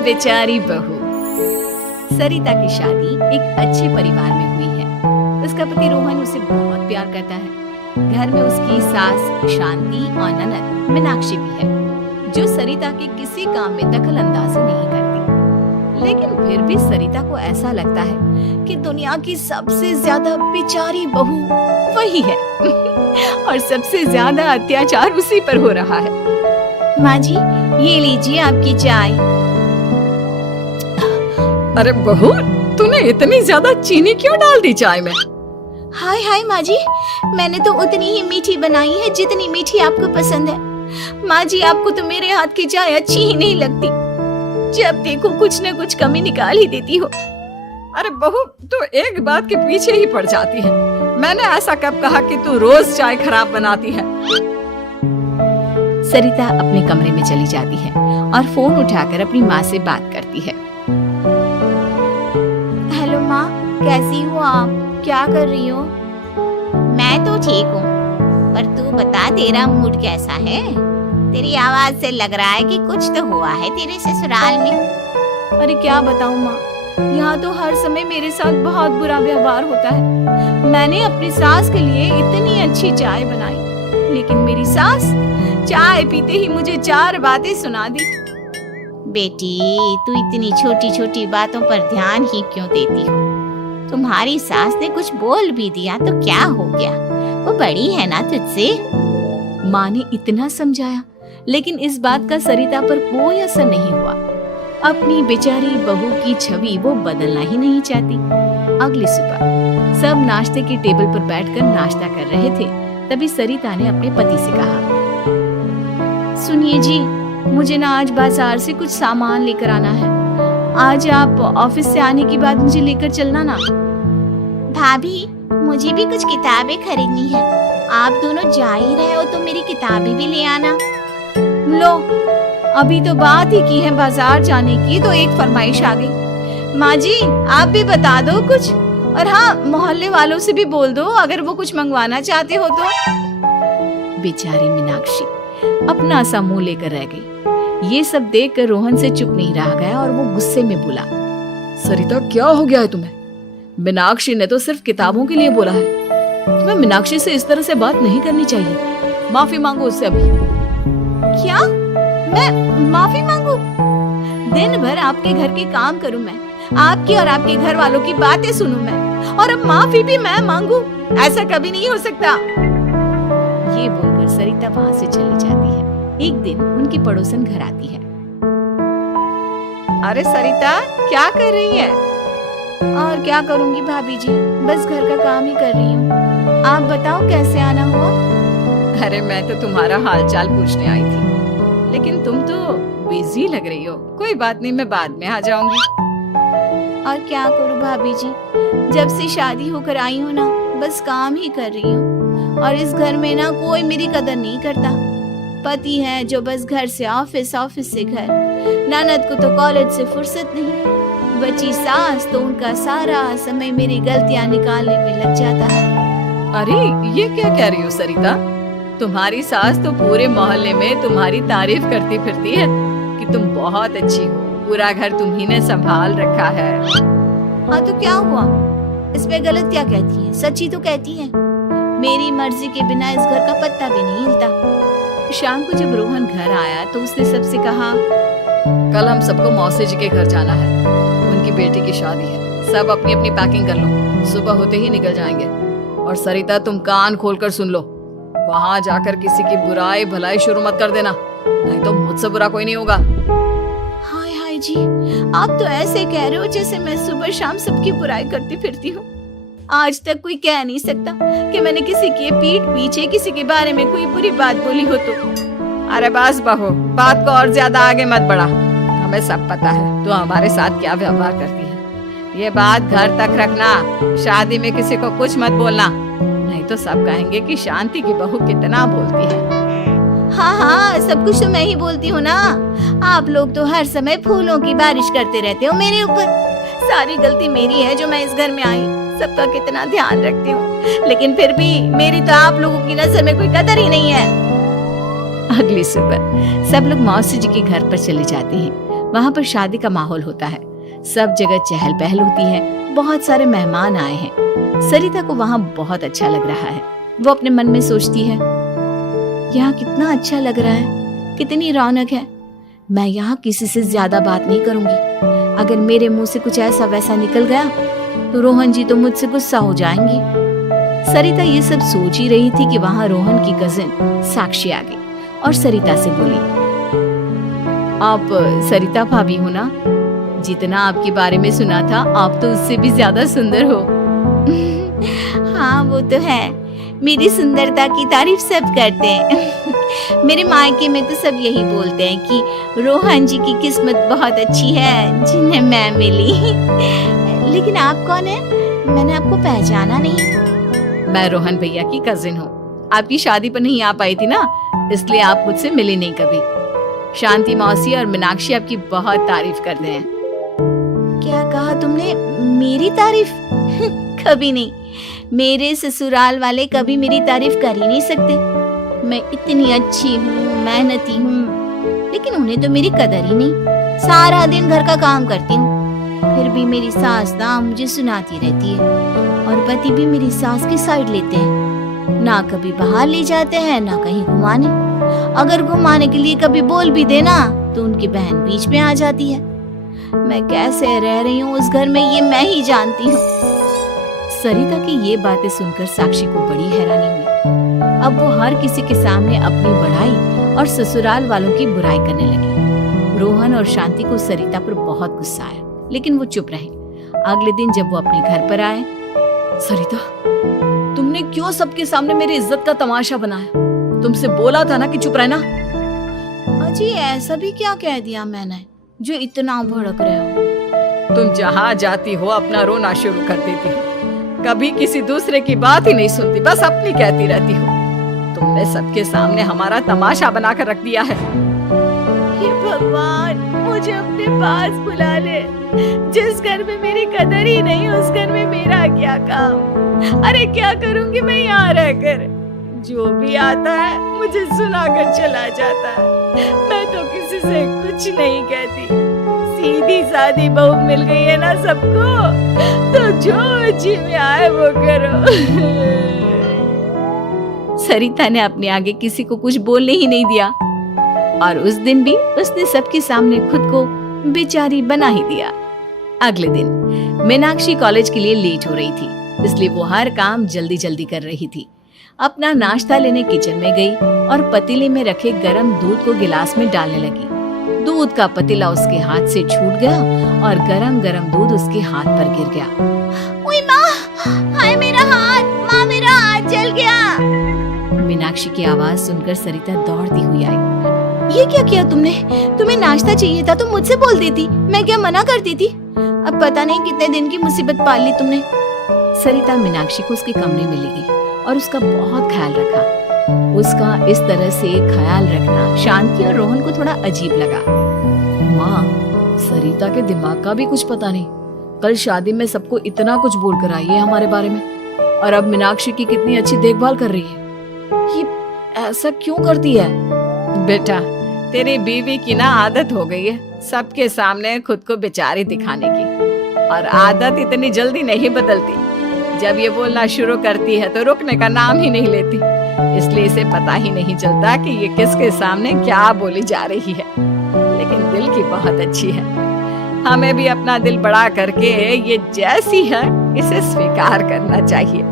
बेचारी बहू। सरिता की शादी एक अच्छे परिवार में हुई है। उसका पति रोहन उसे बहुत प्यार करता है। घर में उसकी सास शांति और ननद मीनाक्षी भी है, जो सरिता के किसी काम में दखल अंदाजी नहीं करती। लेकिन फिर भी सरिता को ऐसा लगता है कि दुनिया की सबसे ज्यादा बेचारी बहू वही है और सबसे ज्यादा अत्याचार उसी पर हो रहा है। माँ जी, ये लीजिए आपकी चाय। अरे बहू, तूने इतनी ज्यादा चीनी क्यों डाल दी चाय में? हाय हाय माँ जी, मैंने तो उतनी ही मीठी बनाई है जितनी मीठी आपको पसंद है। माँ जी, आपको तो मेरे हाथ की चाय अच्छी ही नहीं लगती। जब देखो कुछ न कुछ कमी निकाल ही देती हो। अरे बहू, तू एक बात के पीछे ही पड़ जाती है। मैंने ऐसा कब कहा कि तू रोज चाय खराब बनाती है? सरिता अपने कमरे में चली जाती है और फोन उठाकर अपनी माँ से बात करती है। हेलो माँ, कैसी हो आप? क्या कर रही हो? मैं तो ठीक हूँ, पर तू बता तेरा मूड कैसा है? तेरी आवाज से लग रहा है कि कुछ तो हुआ है तेरे ससुराल में। अरे क्या बताऊँ माँ, यहाँ तो हर समय मेरे साथ बहुत बुरा व्यवहार होता है। मैंने अपनी सास के लिए इतनी अच्छी चाय बनाई, लेकिन मेरी सास चाय पीते ही मुझे 4 बातें सुना दी। बेटी, तू इतनी छोटी छोटी बातों पर ध्यान ही क्यों देती हो? तुम्हारी सास ने कुछ बोल भी दिया तो क्या हो गया? वो बड़ी है ना तुझसे। माँ ने इतना समझाया, लेकिन इस बात का सरिता पर कोई असर नहीं हुआ। अपनी बेचारी बहू की छवि वो बदलना ही नहीं चाहती। अगली सुबह सब नाश्ते की टेबल पर बैठकर नाश्ता कर रहे थे। तभी सरिता ने अपने पति से कहा, सुनिए जी, मुझे ना आज बाजार से कुछ सामान लेकर आना है। आज आप ऑफिस से आने के बाद मुझे लेकर चलना ना। भाभी, मुझे भी कुछ किताबें खरीदनी है। आप दोनों जा ही रहे हो तो मेरी किताबें भी ले आना। लो, अभी तो बात ही की है बाजार जाने की तो एक फरमाइश आ गई। माँ जी, आप भी बता दो कुछ, और हाँ, मोहल्ले वालों से भी बोल दो अगर वो कुछ मंगवाना चाहते हो तो। बेचारी मीनाक्षी अपना सा मुंह लेकर रह गई। ये सब देखकर रोहन से चुप नहीं रह गया और वो गुस्से में बोला, सरिता, क्या हो गया है तुम्हें? मीनाक्षी ने तो सिर्फ किताबों के लिए बोला है। तुम्हें मीनाक्षी से इस तरह से बात नहीं करनी चाहिए। माफी मांगो उससे अभी। क्या? मैं माफी मांगू? दिन भर आपके घर के काम करूं मैं, आपकी और आपके घर वालों की बातें सुनूं मैं, और अब माफी भी मैं मांगू? ऐसा कभी नहीं हो सकता। ये बोलकर सरिता वहां से चली जाती है। एक दिन उनकी पड़ोसन घर आती है। अरे सरिता, क्या कर रही है? और क्या करूंगी भाभी जी, बस घर का काम ही कर रही हूँ। आप बताओ कैसे आना हुआ? अरे मैं तो तुम्हारा हालचाल पूछने आई थी, लेकिन तुम तो बिजी लग रही हो। कोई बात नहीं, मैं बाद में आ जाऊंगी। और क्या करूँ भाभी जी, जब से शादी होकर आई हूँ ना, बस काम ही कर रही हूँ। और इस घर में ना कोई मेरी कदर नहीं करता। पति है जो बस घर से ऑफिस, ऑफिस से घर। ननद को तो कॉलेज से फुर्सत नहीं। बची सास तो उनका सारा समय मेरी गलतियाँ निकालने में लग जाता है। अरे ये क्या कह रही हो सरिता? तुम्हारी सास तो पूरे मोहल्ले में तुम्हारी तारीफ करती फिरती है कि तुम बहुत अच्छी हो, पूरा घर तुम्ही ने संभाल रखा है। हाँ तो क्या हुआ? इसमें गलत क्या कहती है? सच्ची तो कहती है। मेरी मर्जी के बिना इस घर का पत्ता भी नहीं हिलता। शाम को जब रोहन घर आया तो उसने सबसे कहा, कल हम सबको मौसी जी के घर जाना है, उनकी बेटी की शादी है। सब अपनी अपनी पैकिंग कर लो, सुबह होते ही निकल जाएंगे। और सरिता, तुम कान खोलकर सुन लो, वहाँ जाकर किसी की बुराई भलाई शुरू मत कर देना, नहीं तो मुझसे बुरा कोई नहीं होगा। हाय हाय जी, आप तो ऐसे कह रहे हो जैसे मैं सुबह शाम सबकी बुराई करती फिरती हूँ। आज तक कोई कह नहीं सकता कि मैंने किसी की पीठ पीछे किसी के बारे में कोई बुरी बात बोली हो तो। अरे बस बहू, बात को और ज्यादा आगे मत बढ़ा। हमें सब पता है तू हमारे साथ क्या व्यवहार करती है। ये बात घर तक रखना, शादी में किसी को कुछ मत बोलना, नहीं तो सब कहेंगे कि शांति की बहू कितना बोलती है। हाँ हाँ, सब कुछ तो मैं ही बोलती हूँ ना। आप लोग तो हर समय फूलों की बारिश करते रहते हो मेरे ऊपर। सारी गलती मेरी है जो मैं इस घर में आई, सबका कितना ध्यान रखती हूँ, लेकिन फिर भी मेरी तो आप लोगों की नजर में कोई कदर ही नहीं है। अगली सुबह सब लोग मौसी जी के घर पर चले जाते हैं। वहाँ पर शादी का माहौल होता है। सब जगह चहल पहल होती है, बहुत सारे मेहमान आए हैं। सरिता को वहाँ बहुत अच्छा लग रहा है। वो अपने मन में सोचती है, यहाँ कितना अच्छा लग रहा है, कितनी रौनक है। मैं यहाँ किसी से ज्यादा बात नहीं करूंगी। अगर मेरे मुंह से कुछ ऐसा वैसा निकल गया तो रोहन जी तो मुझसे गुस्सा हो जाएंगी। सरिता ये सब सोच ही रही थी कि वहाँ रोहन की कजिन साक्षी आ गई और सरिता से बोली, आप सरिता भाभी हो ना? जितना आपके बारे में सुना था, आप तो उससे भी ज्यादा सुंदर हो। हाँ वो तो है, मेरी सुंदरता की तारीफ सब करते हैं। मेरे मायके में तो सब यही बोलते हैं कि रोहन जी की किस्मत बहुत अच्छी है जिन्हें मैं मिली। लेकिन आप कौन है? मैंने आपको पहचाना नहीं। मैं रोहन भैया की कजिन हूँ। आपकी शादी पर नहीं आ पाई थी ना, इसलिए आप मुझसे मिली नहीं कभी। शांति मौसी और मीनाक्षी आपकी बहुत तारीफ करते हैं। क्या कहा तुमने? मेरी तारीफ? कभी नहीं। मेरे ससुराल वाले कभी मेरी तारीफ कर ही नहीं सकते। मैं इतनी अच्छी हूँ, मेहनती हूँ, लेकिन उन्हें तो मेरी कदर ही नहीं। सारा दिन घर का काम करती हूँ, फिर भी मेरी सास ना मुझे सुनाती रहती है और पति भी मेरी सास की साइड लेते हैं। ना कभी बाहर ले जाते हैं, ना कहीं घुमाने। अगर घुमाने के लिए कभी बोल भी देना तो उनकी बहन बीच में आ जाती है। मैं कैसे रह रही हूँ उस घर में, ये मैं ही जानती हूँ। सरिता की ये बातें सुनकर साक्षी को बड़ी हैरानी हुई। अब वो हर किसी के सामने अपनी बढ़ाई और ससुराल वालों की बुराई करने लगी। रोहन और शांति को सरिता पर बहुत गुस्सा आया, लेकिन वो चुप रहे। अगले दिन जब वो अपने घर पर आए, सरिता, तुमने क्यों सबके सामने मेरी इज्जत का तमाशा बनाया? तुमसे बोला था ना कि चुप रहना। अजी ऐसा भी क्या कह दिया मैंने जो इतना भड़क रहे हो? तुम जहाँ जाती हो अपना रोना शुरू कर देती हो, कभी किसी दूसरे की बात ही नहीं सुनती, बस अपनी कहती रहती हो। तुमने सबके सामने हमारा तमाशा बनाकर रख दिया है। हे भगवान, मुझे अपने पास बुला ले। जिस घर में मेरी कदर ही नहीं, उस घर में मेरा क्या काम? अरे क्या करूंगी मैं यहाँ रहकर? जो भी आता है मुझे सुनाकर चला जाता है। मैं तो किसी से कुछ नहीं कहती। सीधी सादी बहू मिल गई है ना सबको, तो जो जी में आए वो करो। सरिता ने अपने आगे किसी को कुछ बोलने ही नहीं दिया और उस दिन भी उसने सबके सामने खुद को बेचारी बना ही दिया। अगले दिन मीनाक्षी कॉलेज के लिए लेट हो रही थी, इसलिए वो हर काम जल्दी जल्दी कर रही थी। अपना नाश्ता लेने किचन में गई और पतीले में रखे गरम दूध को गिलास में डालने लगी। दूध का पतीला उसके हाथ से छूट गया और गरम गरम दूध उसके हाथ पर गिर गया। ओए माँ, हाय मेरा हाथ, माँ मेरा हाथ जल गया। मीनाक्षी की आवाज सुनकर सरिता दौड़ती हुई आई। ये क्या किया तुमने? तुम्हें नाश्ता चाहिए था तो मुझसे बोल देती, मैं क्या मना करती थी? अब पता नहीं कितने दिन की मुसीबत पाल ली तुमने। सरिता मीनाक्षी को उसके कमरे में ले गई और उसका बहुत ख्याल रखा। उसका इस तरह से ख्याल रखना शांति और रोहन को थोड़ा अजीब लगा। माँ, सरिता के दिमाग का भी कुछ पता नहीं। कल शादी में सबको इतना कुछ बोल कर आई है हमारे बारे में, और अब मीनाक्षी की कितनी अच्छी देखभाल कर रही है। ये ऐसा क्यों करती है? बेटा, तेरी बीवी की ना आदत हो गई है सबके सामने खुद को बेचारी दिखाने की, और आदत इतनी जल्दी नहीं बदलती। जब ये बोलना शुरू करती है तो रुकने का नाम ही नहीं लेती, इसलिए इसे पता ही नहीं चलता कि ये किसके सामने क्या बोली जा रही है। लेकिन दिल की बहुत अच्छी है। हमें भी अपना दिल बड़ा करके ये जैसी है इसे स्वीकार करना चाहिए।